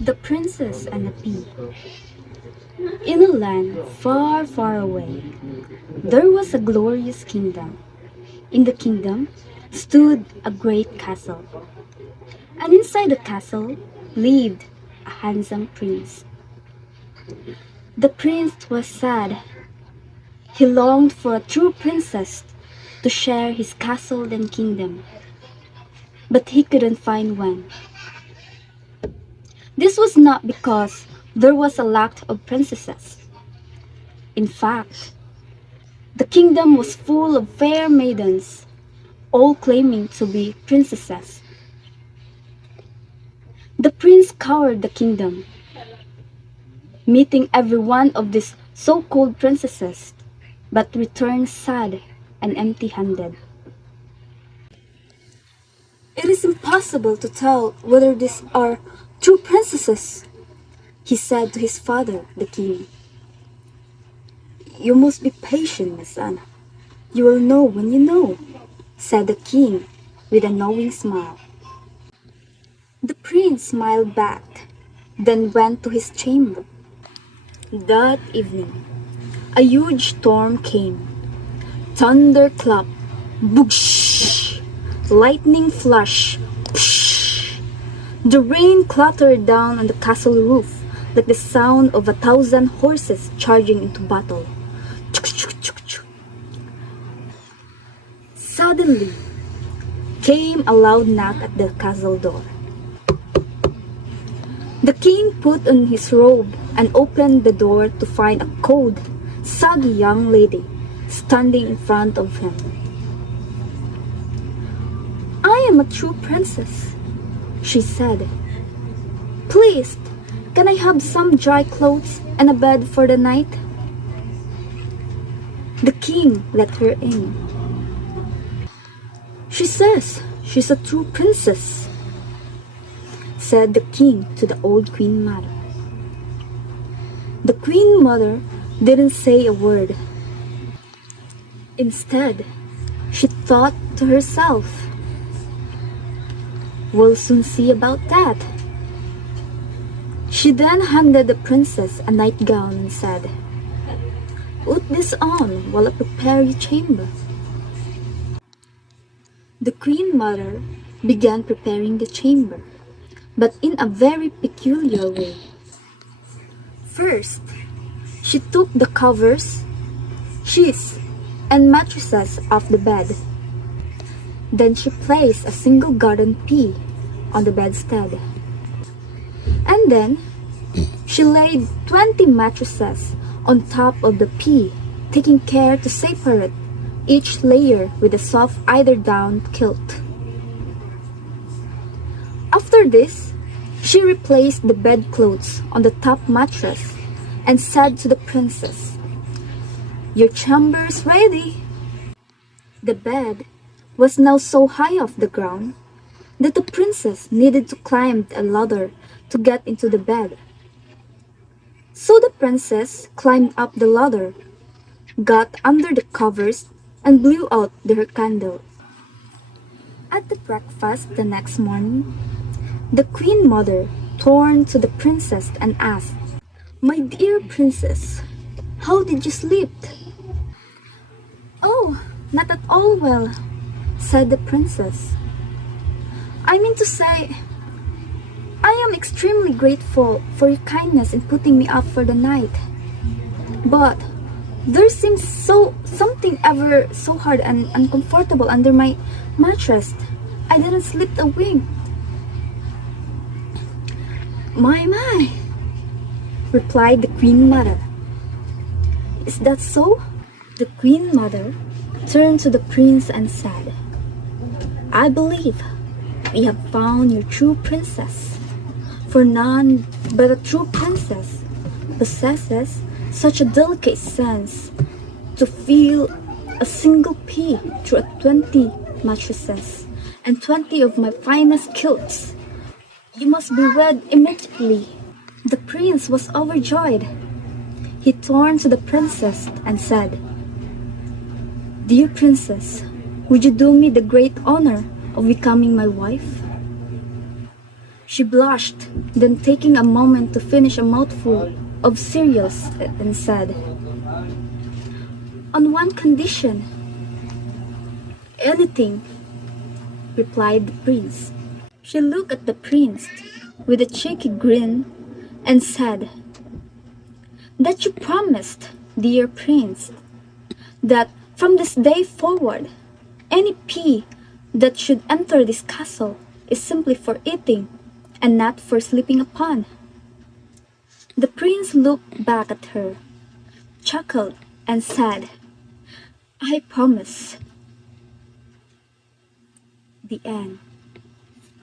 The Princess and the Pea. In a land far, far away, there was a glorious kingdom. In the kingdom stood a great castle, and inside the castle lived a handsome prince. The prince was sad. He longed for a true princess to share his castle and kingdom, but he couldn't find one. This was not because there was a lack of princesses. In fact, the kingdom was full of fair maidens, all claiming to be princesses. The prince scoured the kingdom, meeting every one of these so-called princesses, but returned sad and empty-handed. "It is impossible to tell whether these are true princesses," he said to his father, the king. "You must be patient, my son. You will know when you know," said the king with a knowing smile. The prince smiled back, then went to his chamber. That evening, a huge storm came. Thunder clapped, boosh! Lightning flashed, psh! The rain clattered down on the castle roof like the sound of 1,000 horses charging into battle. Suddenly came a loud knock at the castle door. The king put on his robe and opened the door to find a cold, soggy young lady standing in front of him. "I am a true princess," she said. "Please, can I have some dry clothes and a bed for the night?" The king let her in. "She says she's a true princess," said the king to the old queen mother. The queen mother didn't say a word. Instead, she thought to herself, "We'll soon see about that." She then handed the princess a nightgown and said, "Put this on while I prepare your chamber." The queen mother began preparing the chamber, but in a very peculiar way. First, she took the covers, sheets, and mattresses off the bed. Then she placed a single garden pea on the bedstead. And then she laid 20 mattresses on top of the pea, taking care to separate each layer with a soft eider-down quilt. After this, she replaced the bedclothes on the top mattress and said to the princess, "Your chamber is ready." The bed was now so high off the ground that the princess needed to climb a ladder to get into the bed. So the princess climbed up the ladder, got under the covers, and blew out her candle. At the breakfast the next morning, the queen mother turned to the princess and asked, "My dear princess, how did you sleep?" "Oh, not at all well," said the princess. "I mean to say, I am extremely grateful for your kindness in putting me up for the night. But there seems something ever so hard and uncomfortable under my mattress. I didn't sleep a wink." My, replied the queen mother. "Is that so?" The queen mother turned to the prince and said, "I believe we have found your true princess, for none but a true princess possesses such a delicate sense to feel a single pea through 20 mattresses and 20 of my finest quilts. You must be wed immediately." The prince was overjoyed. He turned to the princess and said, "Dear princess, would you do me the great honor of becoming my wife?" She blushed, then taking a moment to finish a mouthful of cereals and said, "On one condition." "Anything," replied the prince. She looked at the prince with a cheeky grin and said, "That you promised, dear prince, that from this day forward, any pea that should enter this castle is simply for eating and not for sleeping upon." The prince looked back at her, chuckled, and said, "I promise." The end.